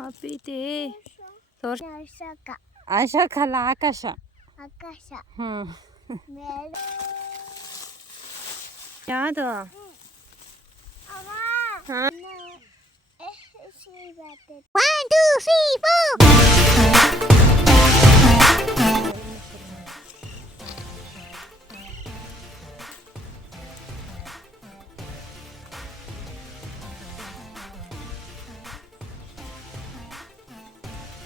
ಅಪ್ಪಿತಿ ತೋರ್ಸ್ ಅಶೋಕ ಅಶೋಕ ಅಲ್ಲ ಆಕಾಶ ಆಕಾಶ ಹ್ಞೂ ಮೇಲೆ ಯಾವುದು ಹಾಂ ಒನ್ ಟೂ ತ್ರೀ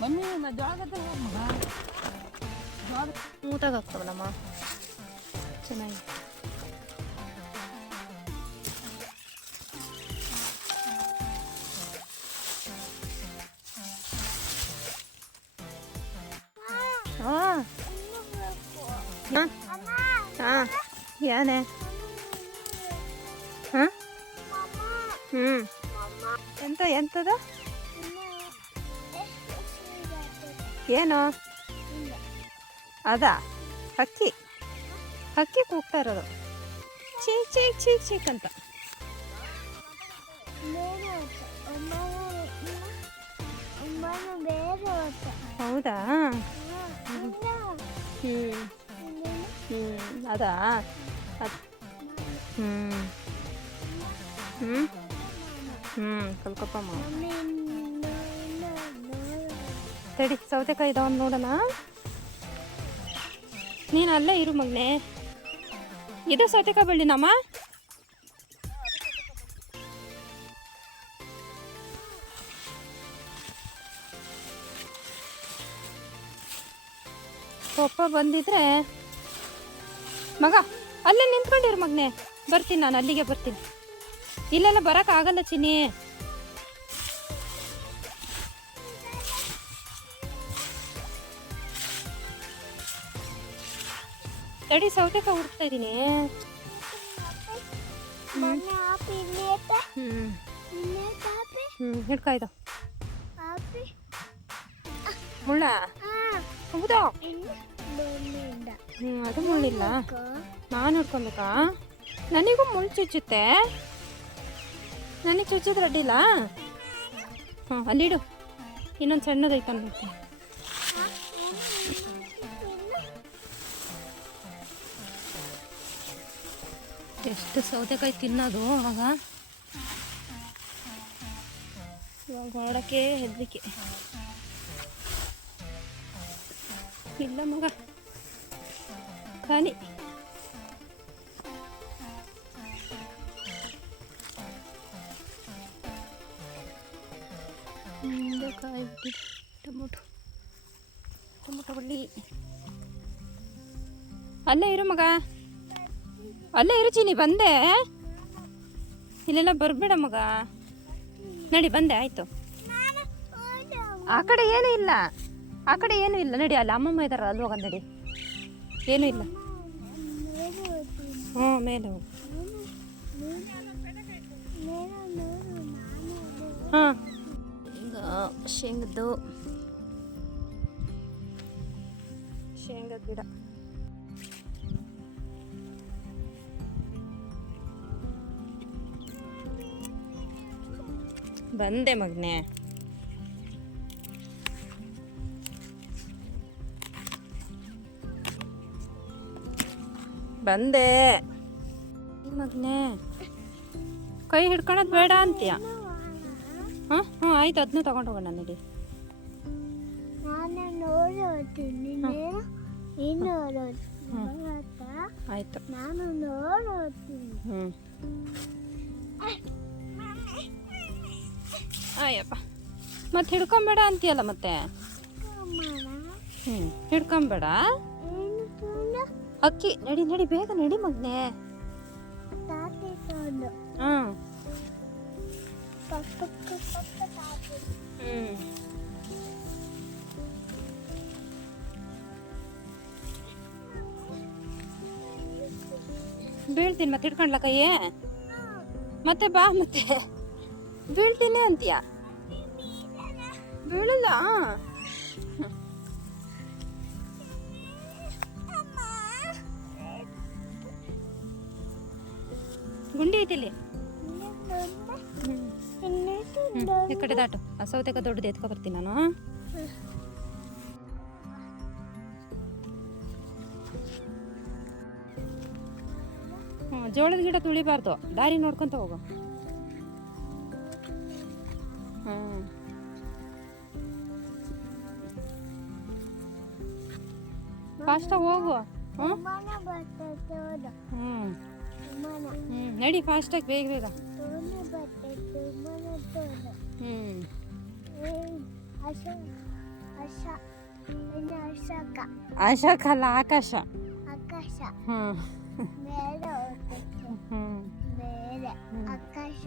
Mummy ಜೋಳಗದ್ದೆ ಮಗ ಜೋಳ ಸ್ಮೂತಾಗಿ ಆಗ್ತಾವಲ್ಲಮ್ಮ ಚೆನ್ನಾಗಿ ಹಾಂ ಹಾಂ ಹಾಂ ಏನೇ ಹಾಂ ಹ್ಞೂ ಎಂತ ಎಂತದ ಏನು? ಅದಾ? ಹಕ್ಕಿ. ಹಕ್ಕಿ ಕೂಗ್ತಾ ಇರೋದು. ಚೀಕ್ ಚೀಕ್ ಚೀಕ್ ಚೀಕ್ ಅಂತ ಹೌದಾ? ಹ್ಞೂ ಹ್ಞೂ ಅದಾ? ಹ್ಞೂ ಹ್ಞೂ ಹ್ಞೂ ಕಲ್ಕೊಪ್ಪಮ್ಮ ತಡಿ, ಸೌತೆಕಾಯಿ ಇದಾವ ನೋಡೋಣ. ನೀನು ಅಲ್ಲೇ ಇರು ಮಗನೆ. ಇದು ಸೌತೆಕಾಯಿ ಬಳ್ಳಿನಮ್ಮ? ಪಪ್ಪ ಬಂದಿದ್ರೆ, ಮಗ, ಅಲ್ಲೇ ನಿಂತ್ಕೊಂಡಿರು ಮಗನೆ. ಬರ್ತೀನಿ ನಾನು, ಅಲ್ಲಿಗೆ ಬರ್ತೀನಿ. ಇಲ್ಲೆಲ್ಲ ಬರೋಕ್ಕಾಗಲ್ಲ ಚಿನ್ನಿ. ತಡಿ ಸೌತೆಕಾಯಿ ಹುಡುಕ್ತಾ ಇದ್ದೀನಿ ಹಿಡ್ಕಾಯ್ದು ಮುಳ್ಳ? ಹೌದಾ? ಹ್ಞೂ ಅದು ಮುಳ್ಳಿಲ್ಲ. ನಾನು ಹಿಡ್ಕೊಬೇಕಾ ನನಗೂ ಮುಳ್ಳು ಚುಚ್ಚುತ್ತೆ. ನನಗೆ ಚುಚ್ಚಿದ್ರೆ ಅಡ್ಡಿಲ್ಲ? ಹ್ಞೂ ಅಲ್ಲಿಡು. ಇನ್ನೊಂದು ಸಣ್ಣದೈತೆ ಅನ್ಬಿಡ್ತೀನಿ ಎಷ್ಟು ಸೌತೆಕಾಯಿ ತಿನ್ನೋದು ಆಗ. ಇವಾಗ ನೋಡೋಕ್ಕೆ ಹೆದರಿಕೆ. ಇಲ್ಲ ಮಗ. ಖಾಲಿ ಕಾಯಿ ಬಿಟ್ಟಿದೆ ಟೊಮೊಟೊ. ಟೊಮೊಟೊ ಬಳ್ಳಿ ಅಲ್ಲೇ ಇರು ಮಗ. ಅಲ್ಲೇ ಇರು ನೀ ಬಂದೆ? ಇಲ್ಲೆಲ್ಲ ಬರಬೇಡ ಮಗ. ನಡಿ ಬಂದೆ ಆಯ್ತು. ಆ ಕಡೆ ಏನೂ ಇಲ್ಲ. ಆ ಕಡೆ ಏನೂ ಇಲ್ಲ. ನಡಿ ಅಲ್ಲಿ ಅಮ್ಮಮ್ಮ ಇದಾರ ಅಲ್ಲಿ ಹೋಗೋಣ ನಡಿ. ಏನೂ ಇಲ್ಲ. ಹ್ಞೂ ಮೇಲೆ ಹೋಗು. ಹಾಂ. ಶೇಂಗದ್ದು. ಶೇಂಗದ ಗಿಡ. ಬಂದೆ ಮಗನೆ. ಬಂದೆ. ಮಗನೆ? ಕೈ ಹಿಡ್ಕೊಳೋದು ಬೇಡ ಅಂತೀಯ? ಹಾಂ? ಹ್ಞೂ ಆಯ್ತು ಅದನ್ನೂ ತಗೊಂಡು ಹೋಗೋಣ ನಡಿ? ಆಯಿತು? ನಾನು ನೋಡೋತೀನಿ. ಹ್ಞೂ ಆಯಪ್ಪ. ಮತ್ತೆ ಹಿಡ್ಕೊಂಬೇಡ ಅಂತೀಯಲ್ಲ ಮತ್ತೆ? ಹ್ಞೂ ಹಿಡ್ಕೊಂಬೇಡ. ಅಕ್ಕಿ, ನಡಿ ನಡಿ, ಬೇಗ ನಡಿ ಮಗ್ನೆ. ಹಾಂ ಹ್ಞೂ ಬೀಳ್ತೀನಿ ಮತ್ತೆ ಹಿಡ್ಕೊಂಡ್ಲ ಮತ್ತೆ ಬಾ ಮತ್ತೆ. ಬೀಳ್ತೀನಿ ಅಂತೀಯ? ಬೀಳಲ್ಲ ಗುಂಡಿ ಐತಿಲ್ಲಿ ಈ ಕಡೆ ದಾಟು. ಆ ಸೌತೆಕಾಯಿ ದೊಡ್ಡದು ಎತ್ಕೊ ಬರ್ತೀನಿ ನಾನು ಜೋಳದ ಗಿಡ ತುಳಿಬಾರ್ದು. ದಾರಿ ನೋಡ್ಕೊಂತ ಹೋಗು. ಫಾಸ್ಟಾಗಿ ಹೋಗು ಹ್ಞೂ ಮನ ಬರ್ತೈತೆ ಹೌದು ಹ್ಞೂ ಮನ ಹ್ಞೂ ನಡಿ ಫಾಸ್ಟಾಗಿ ಬೇಗ ಬೇಗ ಮನ ಬರ್ತೈತೆ ಮನ ತೋದು ಹ್ಞೂ ಹಸ ಹಸ ಇನ್ನು ಹಸಕ ಅಶೋಕಲ್ಲ ಆಕಾಶ ಆಕಾಶ ಹ್ಞೂ ಮೇಲೆ ಹೋಗ್ತೈತೆ ಹ್ಞೂ ಮೇಲೆ ಆಕಾಶ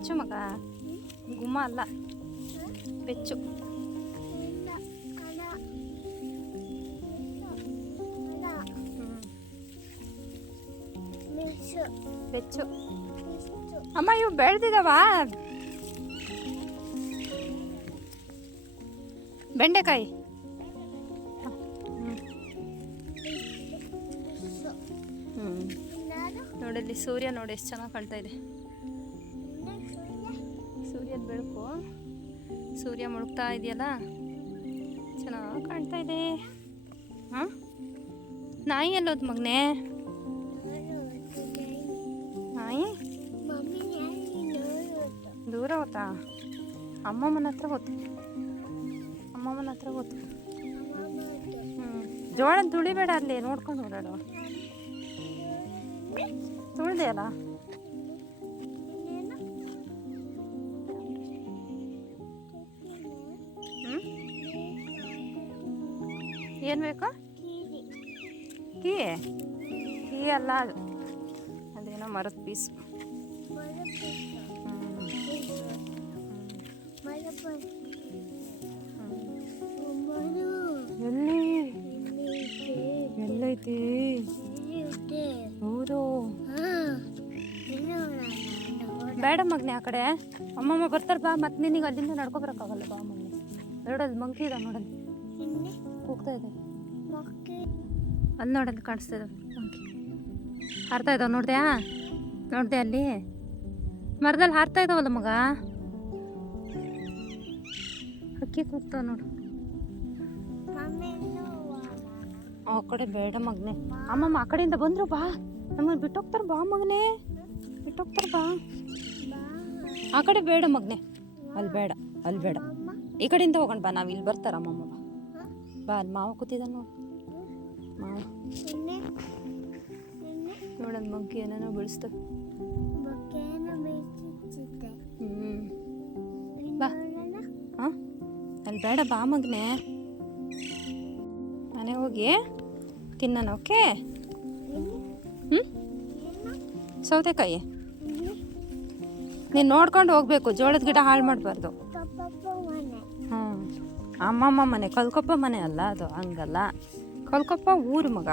ಬೆಚ್ಚು ಮಗ. ಗುಮ್ಮ ಅಲ್ಲ. ಬೆಚ್ಚು. ಬೆಚ್ಚು. ಅಮ್ಮ, ಇವು ಬೆಳೆದಿದಾವ? ಬೆಂಡೆಕಾಯಿ. ನೋಡಲ್ಲಿ ಸೂರ್ಯ ನೋಡಿ, ಎಷ್ಟು ಚೆನ್ನಾಗಿ ಕಾಣ್ತಾ ಇದೆ. ಸೂರ್ಯ ಮುಳುಗ್ತಾ ಇದೆಯಲ್ಲ? ಚೆನ್ನಾಗಿ ಕಾಣ್ತಾ ಇದೆ. ಹಾಂ? ನಾಯಿ ಎಲ್ಲೋದು ಮಗನೇ? ನಾಯಿ? ದೂರ ಹೋತಾ? ಅಮ್ಮಮ್ಮನ ಹತ್ರ ಹೋತು. ಅಮ್ಮಮ್ಮನ ಹತ್ರ ಹೋತು. ಹ್ಞೂ ಜೋಳ ತುಳಿಬೇಡ ಅಲ್ಲಿ, ನೋಡ್ಕೊಂಡು ಓಡಾಡು ತುಳಿದೆ ಅಲ್ಲ? ಏನು ಬೇಕು? ಕೀ. ಕೀ ಅಲ್ಲ. ಅದು ಅದೇನೋ ಮರದ ಪೀಸ್. ಎಲ್ಲಿ? ಎಲ್ಲೈತಿ? ಹೌದು. ಬೇಡ ಮಗ್ನಿ ಆ ಕಡೆ. ಅಮ್ಮಮ್ಮ ಬರ್ತಾರೆ ಬಾ ಮತ್ತೆ ನಿನಗೆ ಅಲ್ಲಿಂದ ನಡ್ಕೊಬರಕ್ಕಾಗಲ್ಲ ಬಾ ಮಗ್ನೆ. ನೋಡೋದು ಮಂಕಿ ಇದೆ ನೋಡಲ್ಲಿ. ಇನ್ನೇ ಹೋಗ್ತಾ ಇದೆ ಅಲ್ಲಿ ನೋಡಲ್ಲಿ ಕಾಣಿಸ್ತಾ ಇದ್ದಾವೆ ಹಾರ್ತಾ ಇದ್ದಾವೆ ನೋಡ್ದ್ಯಾ ನೋಡ್ದೆ ಅಲ್ಲಿ. ಮರದಲ್ಲಿ ಹಾರ್ತಾ ಇದಾವಲ್ಲ ಮಗ? ಹಕ್ಕಿ ಕೂಗ್ತಾವ ನೋಡು. ಆ ಕಡೆ ಬೇಡ ಮಗನೇ. ಅಮ್ಮಮ್ಮ ಆ ಕಡೆಯಿಂದ ಬಂದ್ರು ಬಾ. ನಮಗೆ ಬಿಟ್ಟೋಗ್ತಾರೆ ಬಾ ಮಗನೇ. ಬಿಟ್ಟೋಗ್ತಾರೆ ಬಾ. ಆ ಕಡೆ ಬೇಡ ಮಗನೇ. ಅಲ್ಲಿ ಬೇಡ ಅಲ್ಲಿ ಬೇಡ. ಈ ಕಡೆಯಿಂದ ಹೋಗೋಣ ಬಾ ನಾವು ಇಲ್ಲಿ ಬರ್ತಾರ ಅಮ್ಮಮ್ಮ ಬಾ ಅಲ್ಲಿ ಮಾವ ಕೂತಿದ್ದ ನೋಡು. ಮಾವ. ನೋಡಲ್ ಮಂಕಿ ಏನೇನೋ ಬಿಡಿಸ್ತ ಹ್ಞೂ ಬಾ. ಹಾಂ ಅಲ್ಲಿ ಬೇಡ ಬಾ ಮಗನೆ. ಮನೆ ಹೋಗಿ ತಿನ್ನೋಣ ಓಕೆ? ಹ್ಞೂ ಸೌತೆಕಾಯಿ? ನೀನು ನೋಡ್ಕೊಂಡು ಹೋಗ್ಬೇಕು ಜೋಳದ ಗಿಡ ಹಾಳು ಮಾಡಬಾರ್ದು. ಅಮ್ಮಮ್ಮ ಮನೆ, ಕಲ್ಕೊಪ್ಪ ಮನೆ ಅಲ್ಲ ಅದು, ಹಂಗಲ್ಲ. ಕಲ್ಕೊಪ್ಪ ಊರು ಮಗ.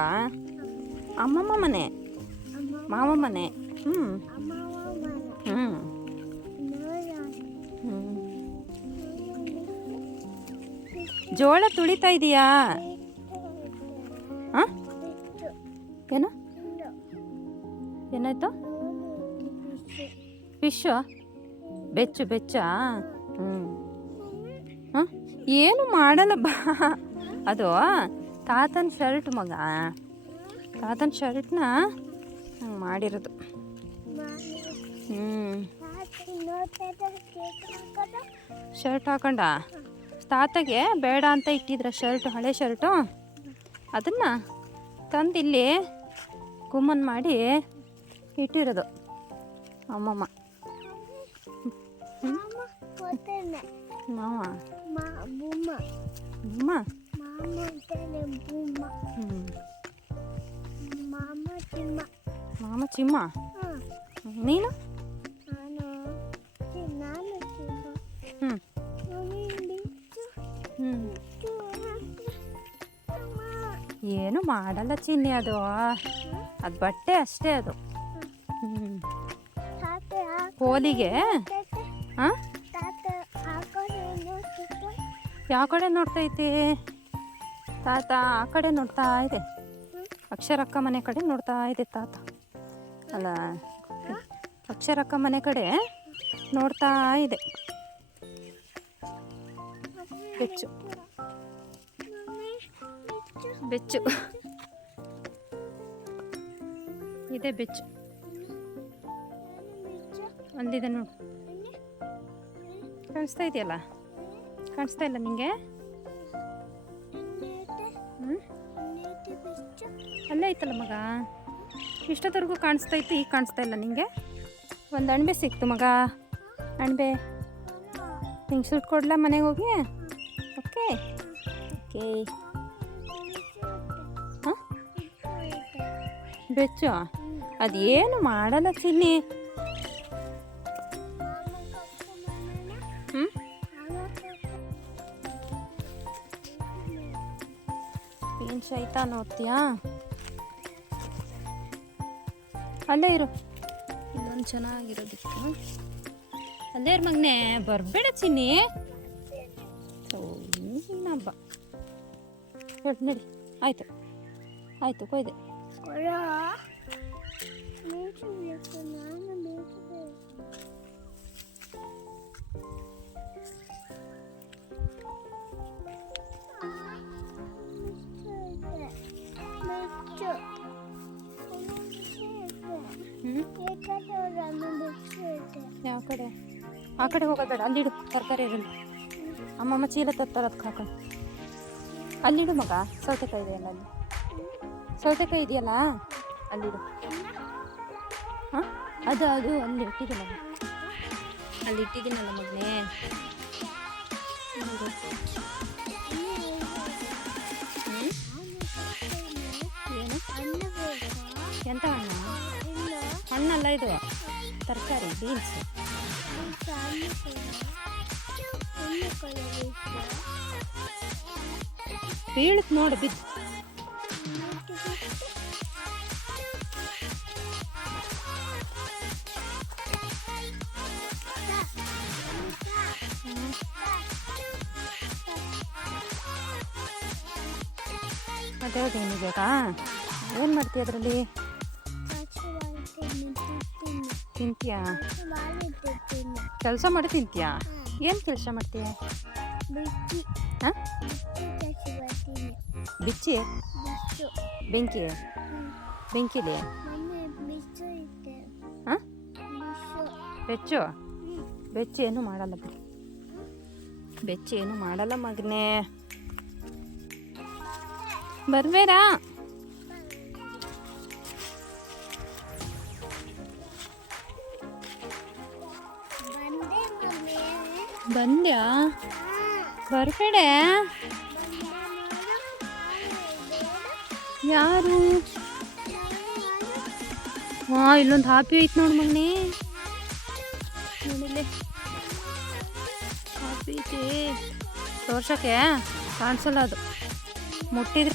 ಅಮ್ಮಮ್ಮ ಮನೆ, ಮಾವ ಮನೆ. ಹ್ಞೂ ಹ್ಞೂ ಜೋಳ ತುಳಿತಾ ಇದೀಯಾ? ಹಾಂ ಏನು? ಏನಾಯ್ತು? ಫಿಶ್ಶು ಬೆಚ್ಚು, ಬೆಚ್ಚಾ? ಹ್ಞೂ ಏನು ಮಾಡಲ್ಲ ಬಾ ಅದು, ತಾತನ ಶರ್ಟ್ ಮಗ. ತಾತನ ಶರ್ಟ್ನ ಹಂಗೆ ಮಾಡಿರೋದು. ಹ್ಞೂ ಶರ್ಟ್ ಹಾಕೊಂಡ? ತಾತಗೆ ಬೇಡ ಅಂತ ಇಟ್ಟಿದ್ರ ಶರ್ಟ್, ಹಳೆ ಶರ್ಟು? ಅದನ್ನು ತಂದು ಇಲ್ಲಿ ಗುಮ್ಮನ್ ಮಾಡಿ ಇಟ್ಟಿರೋದು. ಅಮ್ಮಮ್ಮ. ಮಾವ buma. Buma? Mama tele buma. ಹ್ಞೂ Mama tima. ಮಾಮ ಚಿಮ್ಮ Ah, ನೀನು ano. Tinano tima. ಹ್ಞೂ Mami bichu. ಹ್ಞೂ Bichu. Mama. ಏನು ಮಾಡಲ್ಲ ಚಿನ್ನಿ ಅದು ಅದು ಬಟ್ಟೆ ಅಷ್ಟೇ ಅದು ಹ್ಞೂ Tate ako. ಕೋಲಿಗೆ. ಹಾಂ ಯಾವ ಕಡೆ ನೋಡ್ತೈತಿ ತಾತ, ಆ ಕಡೆ ನೋಡ್ತಾ ಇದೆ. ಅಕ್ಷರಕ್ಕ ಮನೆ ಕಡೆ ನೋಡ್ತಾ ಇದೆ ತಾತ. ಅಲ್ಲ, ಅಕ್ಷರಕ್ಕ ಮನೆ ಕಡೆ ನೋಡ್ತಾ ಇದೆ. ಬೆಚ್ಚು. ಬೆಚ್ಚು. ಇದೆ ಬೆಚ್ಚು. ಒಂದಿದೆ ನೋಡು. ಕಾಣಿಸ್ತಾ ಇದೆಯಲ್ಲ? ಕಾಣಿಸ್ತಾ ಇಲ್ಲ Nete ಅಲ್ಲೇ ಐತಲ್ಲ ಮಗ? ಇಷ್ಟೊತ್ತವರೆಗೂ ಇತ್ತು, ಈಗ ಕಾಣಿಸ್ತಾ ಇಲ್ಲ ನಿಂಗೆ? ಒಂದು ಅಣಬೆ ಸಿಕ್ತು ಮಗ. ಅಣಬೆ, ನಿಂಗೆ ಸುಟ್ಟು ಕೊಡ್ಲಾ ಮನೆಗೆ ಹೋಗಿ? ಓಕೆ. ಓಕೆ. ಹಾಂ? ಬೆಚ್ಚು? ಅದೇನು ಮಾಡಲ್ಲ ಚಿನ್ನಿ? ಹ್ಞೂ ಏನು ಶೈತಾನ ಓದ್ತೀಯಾ ಅಲ್ಲೇ ಇರು. ಇಲ್ಲೊಂದು ಚೆನ್ನಾಗಿರೋದಿತ್ತು. ಅಲ್ಲೇ ಇರು ಮಗ್ನೆ, ಬರಬೇಡ ಚಿನ್ನಿ. ಹಬ್ಬ. ನಡಿ. ಆಯಿತು. ಆಯಿತು, ಕೊಯ್ದೆ. ಕಡೆ. ಆ ಕಡೆ ಹೋಗೋದು ಬೇಡ. ಅಲ್ಲಿಡು ತರಕಾರಿ ಇರಲಿ ಅಮ್ಮಮ್ಮ ಚೀಲ ತತ್ತರದಕ್ಕೆ ಹಾಕೊಂಡು ಅಲ್ಲಿಡು ಮಗ. ಸೌತೆಕಾಯಿ ಇದೆಯಲ್ಲ ಅಲ್ಲಿ. ಸೌತೆಕಾಯಿ ಇದೆಯಲ್ಲ? ಅಲ್ಲಿಡು ಹಾಂ? ಅದು ಅದು ಅಲ್ಲಿ ಇಟ್ಟಿದ್ದೀನಲ್ಲ ಅಲ್ಲಿ ಇಟ್ಟಿದ್ದೀನಲ್ಲ ಮಗನೇ. ಎಂತ ಹಣ್ಣು? ಹಣ್ಣಲ್ಲ ಇದು. ತರಕಾರಿ, ಬೀನ್ಸ್. ಬೀಳತ್ ನೋಡ ಬಿದ್ದು ಅದೇ ಏನು ಬೇಕಾ? ಏನು ಮಾಡ್ತೀಯ ಅದರಲ್ಲಿ? ತಿಂತೀಯಾ? ಕೆಲಸ ಮಾಡಿ ತಿಂತೀಯಾ ಏನು ಕೆಲಸ ಮಾಡ್ತೀಯ ಬಿಚ್ಚಿ ಹಾಂ? ಬಿಚ್ಚಿ? ಬೆಂಕಿ. ಬೆಂಕಿಲಿ? ಹಾಂ? ಬೆಚ್ಚು. ಬೆಚ್ಚು? ಏನು ಮಾಡಲ್ಲ ಬಿಡಿ. ಬೆಚ್ಚು ಏನು ಮಾಡಲ್ಲ ಮಗನೇ. ಬರ್ಬೇರಾ ಬಂದ್ಯಾ? ಬರ್ಬೇಡ? ಯಾರು? ಹಾ ಇಲ್ಲೊಂದು ಹಾಪಿ ಐತ್ ನೋಡು ಮಗನೇ. ಹಾಪಿ ಐತಿ. ತೋರ್ಸಕ್ಕೆ? ಕಾಣಿಸಲ್ಲ ಅದು ಮುಟ್ಟಿದ್ರೆ